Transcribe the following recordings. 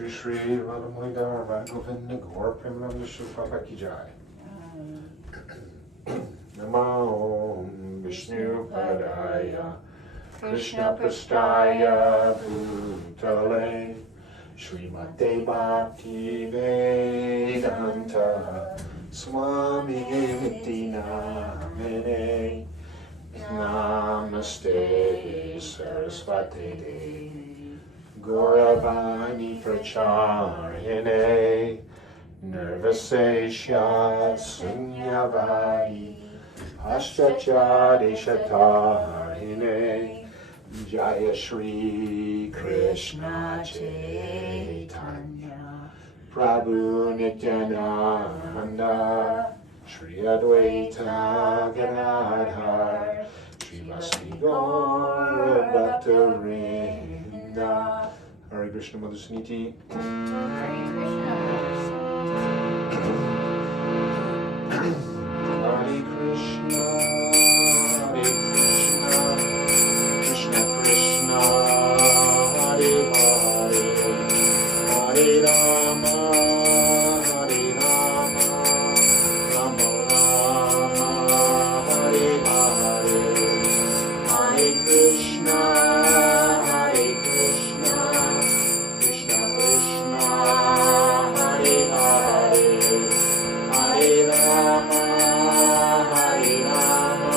Shri Shri Radhamudar Govinda Gaur Premananda Shri Ki Jai. Namo Vishnu Padaya Krishna Prasthaya Bhutale Srimate Bhakti Vedanta Swami Niti Namene Namaste Saraswati Devi Vani Pracharine Nirvasesha Sunyavadi Paschachadi Shatarine Jaya Shri Krishna Chaitanya Prabhu Nityananda Shri Advaita Gadadhar Srivasti Gaura Bhaktarinda. Hare Krishna Mother Suniti. Hare Krishna Mother Hare Krishna, Hare Krishna, Krishna Krishna, Hare Hare, Hare Rama, Hare Rama, Rama Rama, Hare Hare, Hare Krishna, Hare Krishna, Krishna Krishna, Hare Hare, Hare Rama, Hare Rama,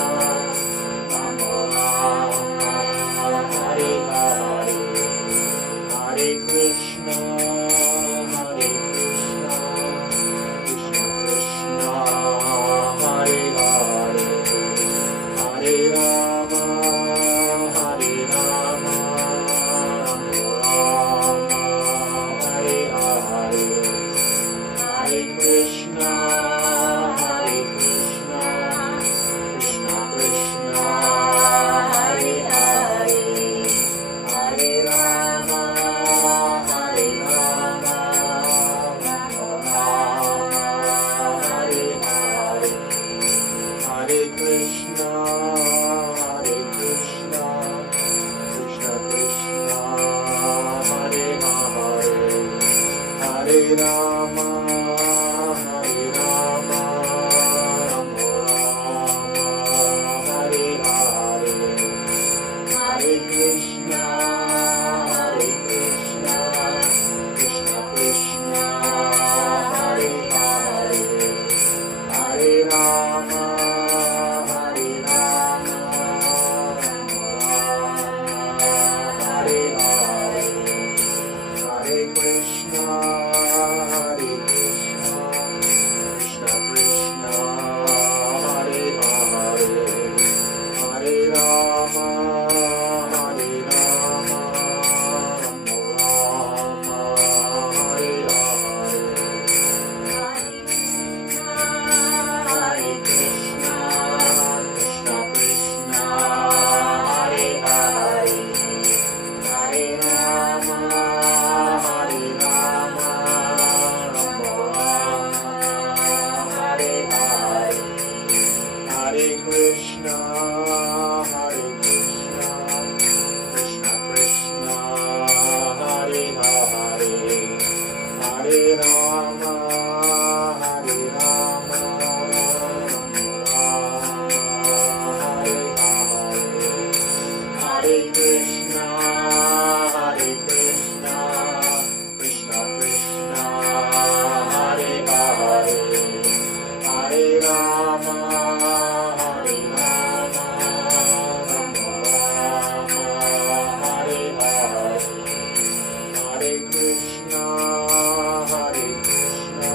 Rama Rama, Hare Hare, Hare Krishna, Hare Krishna, Krishna Krishna, Hare Hare, Hare Rama, Hare Rama, Rama Rama, Hare Hare, Hare Krishna, Hare Krishna, Krishna Krishna, Hare Hare, Hare Rama, Hare Rama, Rama Rama, Hare Hare, Hare Krishna, Hare Krishna, Krishna Krishna, Hare Hare, Hare Rama, Hare Rama, Rama Rama, Hare Hare, Hare Krishna, Hare Krishna, Krishna Krishna, Hare Hare, Hare Rama, Hare Rama, Rama Rama, Hare Hare, Hare Krishna, Hare Krishna, Krishna Krishna, Hare Hare, Hare Rama, Hare Rama, Rama Rama, Hare Hare, Hare Krishna, Krishna Krishna, Hare Hare, Hare Rama, Hare Rama, Rama Rama, Hare Hare, Hare Krishna, Hare Krishna, Krishna Krishna, Hare Hare, Hare Rama, Hare Rama, Rama Rama, Hare Hare, Hare Krishna, Hare Krishna, Krishna Krishna, Hare Hare, Hare Rama, Hare Rama, Rama Rama, Hare Hare, Hare Krishna, Hare Krishna,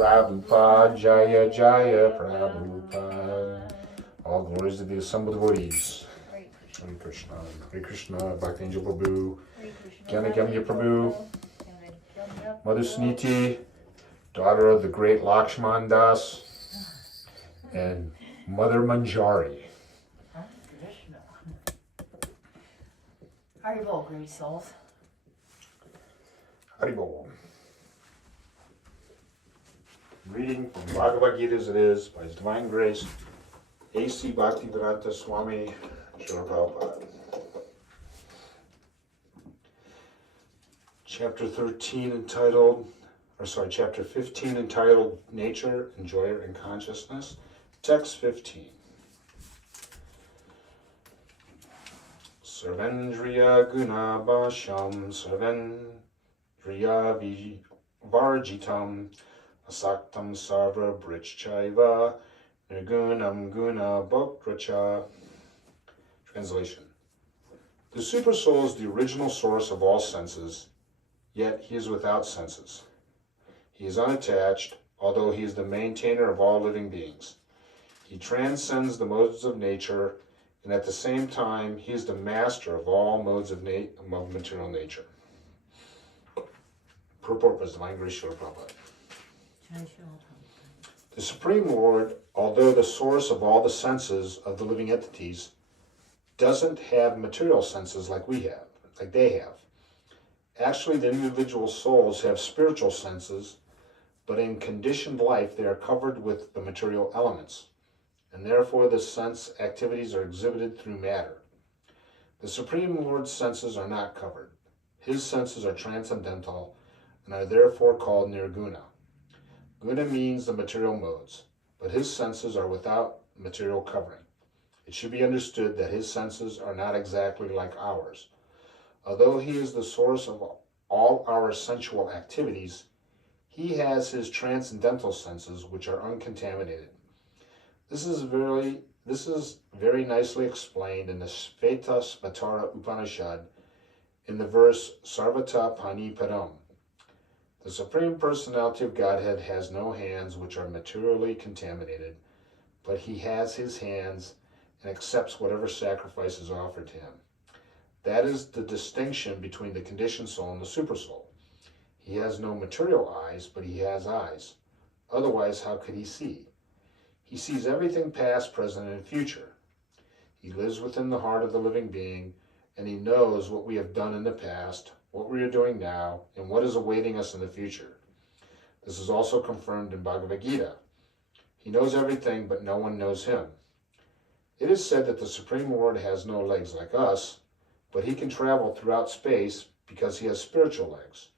Prabhupada, Jaya Jaya Prabhupada. All glories to the assembled devotees. Hare Krishna, Hare Krishna, Bhakti Angel Prabhu, Gyana Gyamya Prabhu, Mother Sniti, daughter of the great Lakshman Das, and Mother Manjari. Haribol, great souls. Haribol. Reading from Bhagavad Gita as it is, by His Divine Grace, A.C. Bhaktivedanta Swami Srila Prabhupada. Chapter 15 entitled Nature, Enjoyer, and Consciousness. Text 15. Sarvendriya guna bhasham sarvendriya Varajitam Asaktam Sarva Brichchaiva Nirgunam Guna Bhokracha. Translation. The Supersoul is the original source of all senses, yet he is without senses. He is unattached, although he is the maintainer of all living beings. He transcends the modes of nature, and at the same time, he is the master of all modes of material nature. Purport by His Divine Grace Srila Prabhupada. The Supreme Lord, although the source of all the senses of the living entities, doesn't have material senses like they have. Actually, the individual souls have spiritual senses, but in conditioned life they are covered with the material elements, and therefore the sense activities are exhibited through matter. The Supreme Lord's senses are not covered. His senses are transcendental and are therefore called nirguna. Guna means the material modes, but his senses are without material covering. It should be understood that his senses are not exactly like ours. Although he is the source of all our sensual activities, he has his transcendental senses which are uncontaminated. This is very nicely explained in the Shveta Upanishad in the verse Sarvata Pani Padam. The Supreme Personality of Godhead has no hands which are materially contaminated, but he has his hands and accepts whatever sacrifice is offered to him. That is the distinction between the conditioned soul and the supersoul. He has no material eyes, but he has eyes. Otherwise, how could he see? He sees everything past, present, and future. He lives within the heart of the living being, and he knows what we have done in the past, what we are doing now, and what is awaiting us in the future. This is also confirmed in Bhagavad Gita. He knows everything, but no one knows him. It is said that the Supreme Lord has no legs like us, but he can travel throughout space because he has spiritual legs.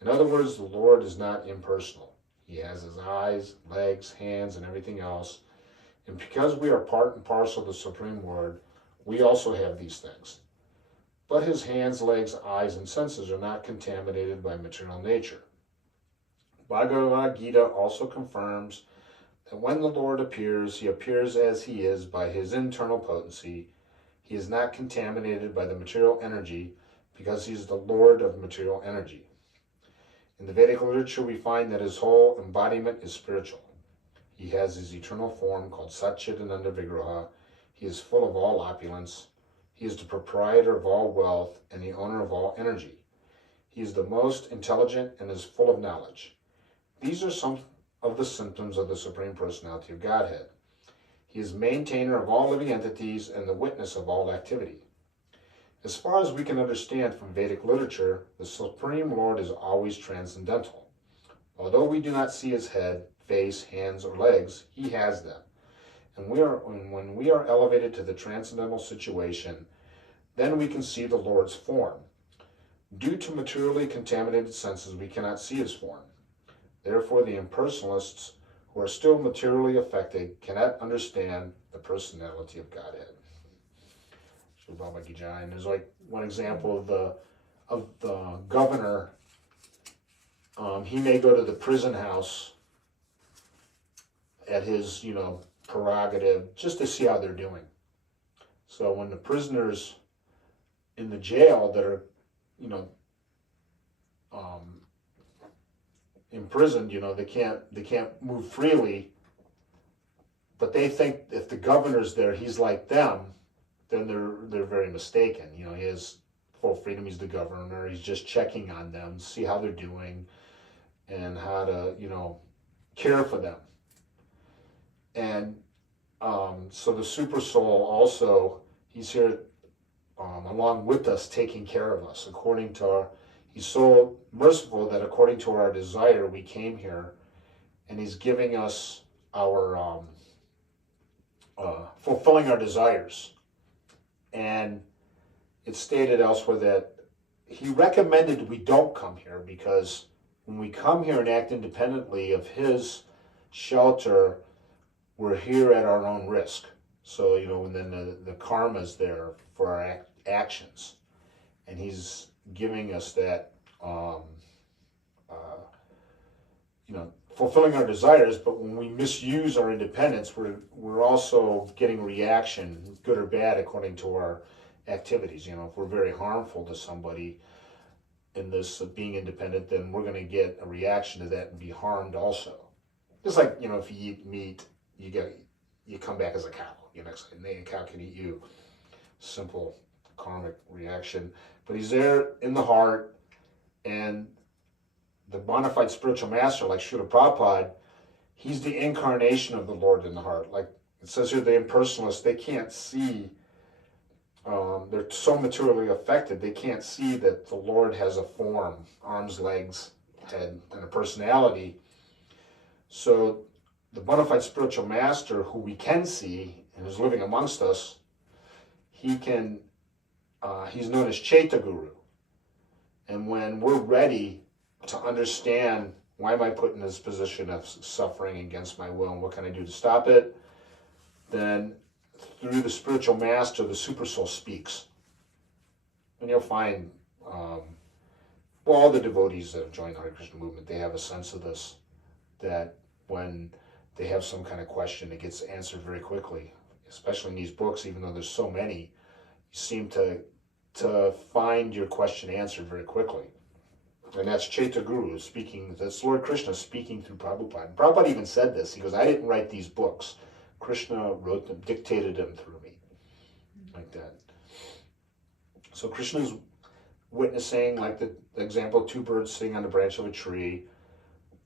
In other words, the Lord is not impersonal. He has his eyes, legs, hands, and everything else. And because we are part and parcel of the Supreme Lord, we also have these things. But his hands, legs, eyes, and senses are not contaminated by material nature. Bhagavad Gita also confirms that when the Lord appears, he appears as he is by his internal potency. He is not contaminated by the material energy because he is the Lord of material energy. In the Vedic literature, we find that his whole embodiment is spiritual. He has his eternal form called Satchitananda Vigraha. He is full of all opulence. He is the proprietor of all wealth and the owner of all energy. He is the most intelligent and is full of knowledge. These are some of the symptoms of the Supreme Personality of Godhead. He is maintainer of all living entities and the witness of all activity. As far as we can understand from Vedic literature, the Supreme Lord is always transcendental. Although we do not see his head, face, hands, or legs, he has them. And when we are elevated to the transcendental situation, then we can see the Lord's form. Due to materially contaminated senses, we cannot see his form. Therefore, the impersonalists who are still materially affected cannot understand the personality of Godhead. And there's like one example of the governor. He may go to the prison house at his, prerogative just to see how they're doing. So when the prisoners in the jail that are, imprisoned, they can't move freely, but they think if the governor's there, he's like them, then they're very mistaken. He has full freedom. He's the governor. He's just checking on them, see how they're doing, and how to, care for them. And so the super soul also, he's here along with us, taking care of us according to he's so merciful that according to our desire, we came here, and he's giving us our fulfilling our desires. And it's stated elsewhere that he recommended we don't come here because when we come here and act independently of his shelter, we're here at our own risk. So, and then the karma's there for our actions. And he's giving us that fulfilling our desires, but when we misuse our independence, we're also getting reaction, good or bad, according to our activities. If we're very harmful to somebody in this being independent, then we're going to get a reaction to that and be harmed also. Just like, if you eat meat, you come back as a cow. And a cow can eat you. Simple karmic reaction. But he's there in the heart, and the bona fide spiritual master, like Srila Prabhupada, he's the incarnation of the Lord in the heart. Like it says here, the impersonalists, they can't see, they're so materially affected, they can't see that the Lord has a form, arms, legs, head, and a personality. So the bona fide spiritual master, who we can see and is living amongst us, he's known as Chaita Guru. And when we're ready to understand, why am I put in this position of suffering against my will, and what can I do to stop it, then through the spiritual master, the super soul speaks. And you'll find, all the devotees that have joined the Hare Krishna movement, they have a sense of this, that when they have some kind of question, it gets answered very quickly. Especially in these books, even though there's so many, you seem to find your question answered very quickly. And that's Chaita Guru speaking, that's Lord Krishna speaking through Prabhupada. And Prabhupada even said this. He goes, I didn't write these books. Krishna wrote them, dictated them through me. Like that. So Krishna's witnessing, like the example of two birds sitting on the branch of a tree.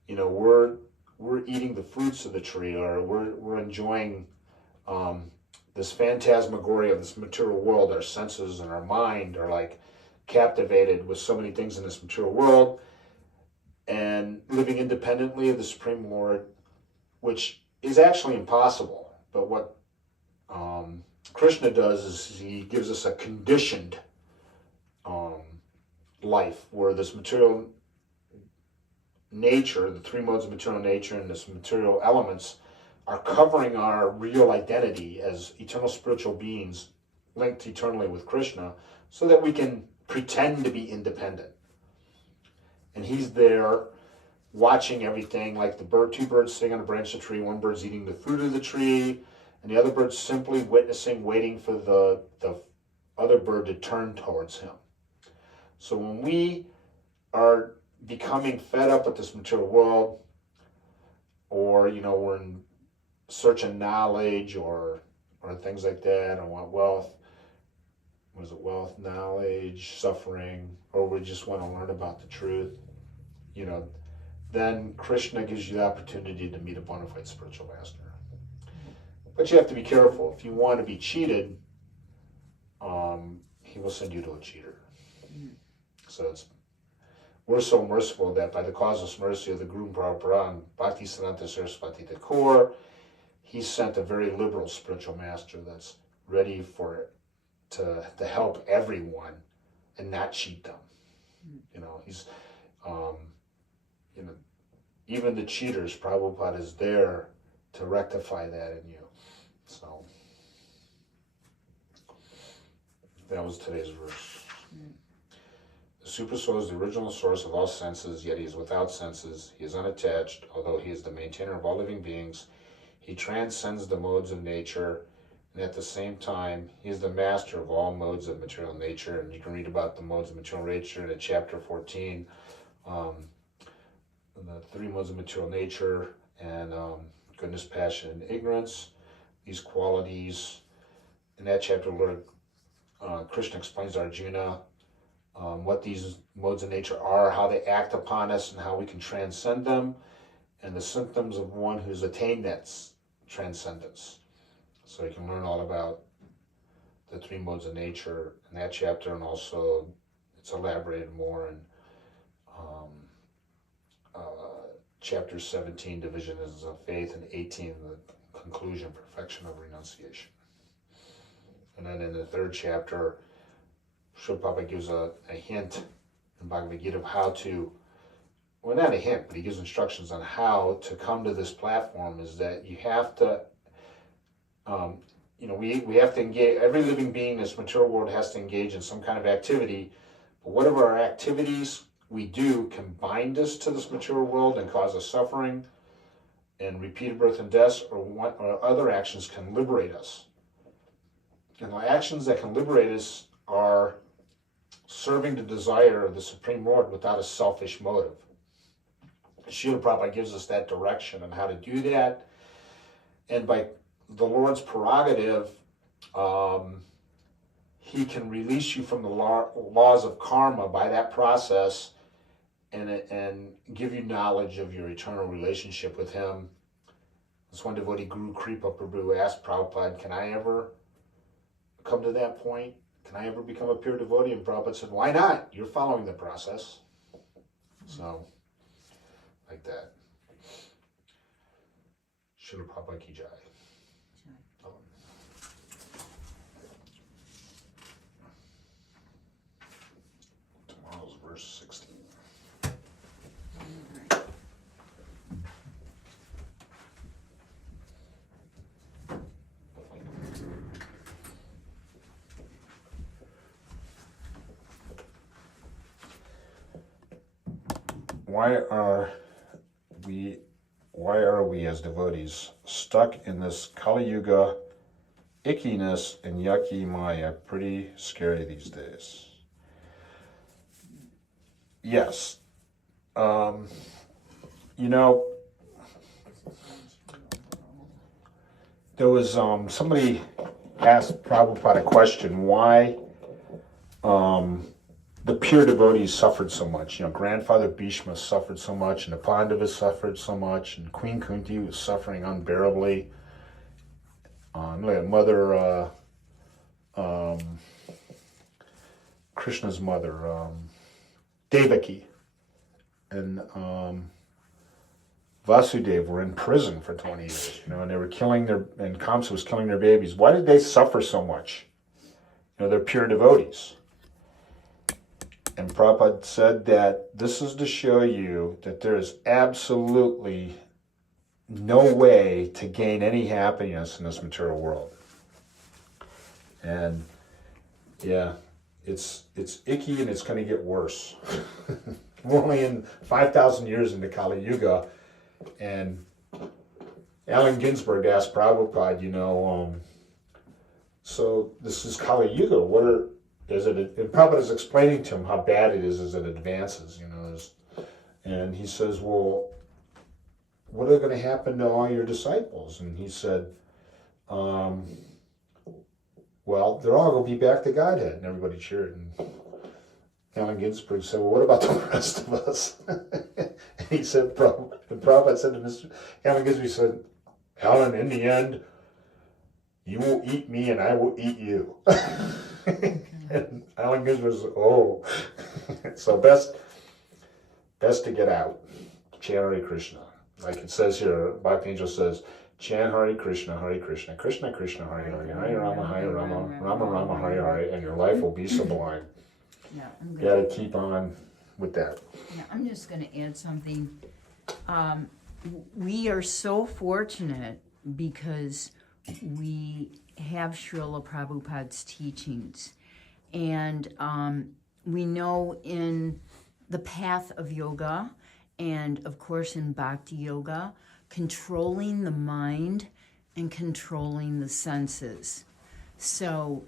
We're eating the fruits of the tree, or we're enjoying this phantasmagoria of this material world. Our senses and our mind are like captivated with so many things in this material world, and living independently of the Supreme Lord, which is actually impossible. But what Krishna does is he gives us a conditioned life, where this material nature, the three modes of material nature and this material elements, are covering our real identity as eternal spiritual beings linked eternally with Krishna, so that we can pretend to be independent. And he's there watching everything, like two birds sitting on a branch of a tree, one bird's eating the fruit of the tree, and the other bird's simply witnessing, waiting for the other bird to turn towards him. So when we are becoming fed up with this material world, or we're in search of knowledge or things like that, or want wealth, wealth, knowledge, suffering, or we just want to learn about the truth, then Krishna gives you the opportunity to meet a bona fide spiritual master. But you have to be careful. If you want to be cheated, he will send you to a cheater. So we're so merciful that by the causeless mercy of the Guru Prabhupada and Bhakti Siddhanta Saraswati Thakur, he sent a very liberal spiritual master that's ready to help everyone and not cheat them. He's even the cheaters, Prabhupada is there to rectify that in you. So that was today's verse. The super soul is the original source of all senses, yet he is without senses. He is unattached, although he is the maintainer of all living beings. He transcends the modes of nature, and at the same time, he is the master of all modes of material nature. And you can read about the modes of material nature in chapter 14, the three modes of material nature, and goodness, passion, and ignorance. These qualities, in that chapter, Lord Krishna explains to Arjuna what these modes of nature are, how they act upon us, and how we can transcend them, and the symptoms of one who's attained that transcendence. So you can learn all about the three modes of nature in that chapter, and also it's elaborated more in chapter 17, divisions of faith, and 18, the conclusion, perfection of renunciation. And then in the third chapter, Srila Prabhupada gives a hint in Bhagavad Gita of how to, well, not a hint, but he gives instructions on how to come to this platform, is that you have to, we have to engage, every living being in this material world has to engage in some kind of activity, but whatever our activities we do can bind us to this material world and cause us suffering and repeated birth and death, or other actions can liberate us. And the actions that can liberate us are serving the desire of the Supreme Lord without a selfish motive. Srila Prabhupada gives us that direction on how to do that. And by the Lord's prerogative, he can release you from the laws of karma by that process and give you knowledge of your eternal relationship with him. This one devotee, Guru Kripa Prabhu, asked Prabhupada, can I ever come to that point? Can I ever become a pure devotee? And Prabhupada said, why not? You're following the process. So, like that. Srila Prabhupada ki jai. Tomorrow's verse 16. Why are we as devotees stuck in this Kali Yuga ickiness and yucky Maya? Pretty scary these days. Yes. There was somebody asked Prabhupada a question, why the pure devotees suffered so much. Grandfather Bhishma suffered so much, and the Pandavas suffered so much, and Queen Kunti was suffering unbearably. Mother, Krishna's mother, Devaki, and Vasudeva were in prison for 20 years, and they were and Kamsa was killing their babies. Why did they suffer so much? They're pure devotees. And Prabhupada said that this is to show you that there is absolutely no way to gain any happiness in this material world. And yeah, it's icky and it's going to get worse. We're only in 5,000 years into Kali Yuga, and Allen Ginsberg asked Prabhupada, so this is Kali Yuga, and Prabhupada is explaining to him how bad it is as it advances, and he says, well, what are going to happen to all your disciples? And he said, well, they're all going to be back to Godhead. And everybody cheered. And Allen Ginsberg said, well, what about the rest of us? And he said, Prabhupada said to Mr. Allen Ginsberg, said, Allen, in the end, you will eat me and I will eat you. And Allen Ginsberg said, oh. So best to get out. Chant Hare Krishna. Like it says here, Bhakti Angel says, chant Hare Krishna, Krishna Krishna, Hare Hare, Hare Rama, Rama Rama, Hare Hare, and your life will be sublime. Yeah, You got to keep on with that. yeah, I'm just going to add something. We are so fortunate because we have Srila Prabhupada's teachings. And we know in the path of yoga, and of course in bhakti yoga, controlling the mind and controlling the senses. So,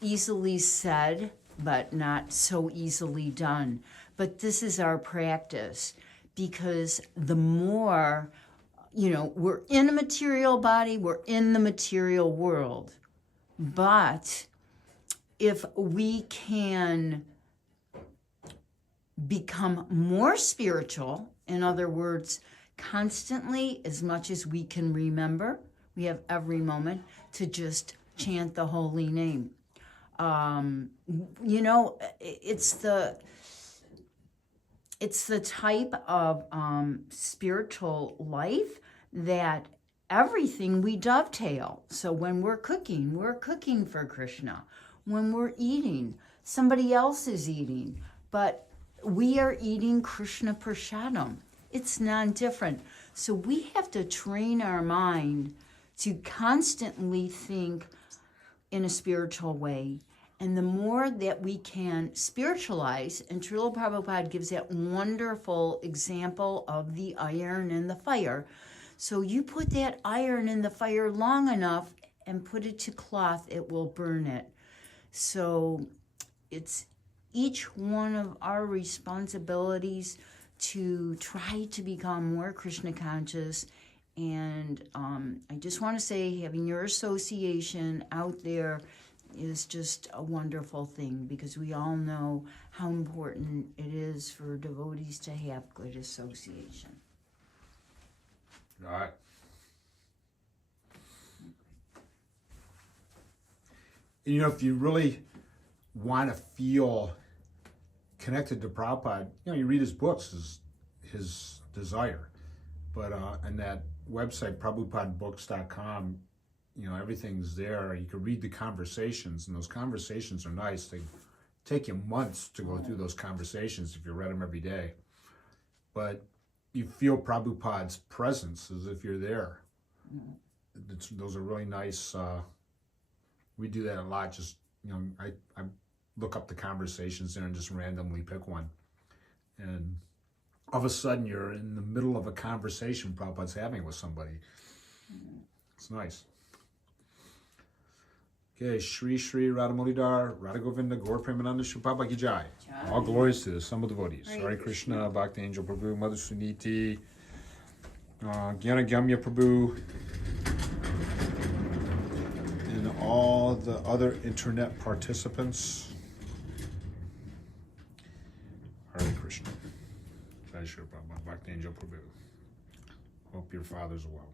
easily said, but not so easily done. But this is our practice, because the more, we're in a material body, we're in the material world. But if we can become more spiritual, in other words, constantly, as much as we can remember, we have every moment to just chant the holy name. It's the type of spiritual life that everything we dovetail. So when we're cooking for Krishna. When we're eating, somebody else is eating, but we are eating Krishna Prasadam. It's non-different. So we have to train our mind to constantly think in a spiritual way And the more that we can spiritualize, and Srila Prabhupada gives that wonderful example of the iron and the fire. So you put that iron in the fire long enough and put it to cloth, it will burn it. So it's each one of our responsibilities to try to become more Krishna conscious. And I just want to say, having your association out there is just a wonderful thing, because we all know how important it is for devotees to have good association. All right. You know, if you really want to feel connected to Prabhupada, you know, you read his books, his desire. But on that website, prabhupadbooks.com, you know, everything's there. You can read the conversations, and those conversations are nice. They take you months to go through those conversations if you read them every day. But you feel Prabhupada's presence as if you're there. Those are really nice. We do that a lot. Just, you know, I look up the conversations there and just randomly pick one. And all of a sudden you're in the middle of a conversation Prabhupada's having with somebody. It's nice. Okay, Shri Shri Radha Mulidhar, Radha Govinda, Gaur Premananda, Shri Prabhupada Ki Jai. All glories to the Sambal devotees. Hare Krishna, Bhakti Angel Prabhu, Mother Suniti, Gyana Gamya Prabhu, and all the other internet participants. Hare Krishna. Jai Shri Prabhupada, Bhakti Angel Prabhu. Hope your father's well.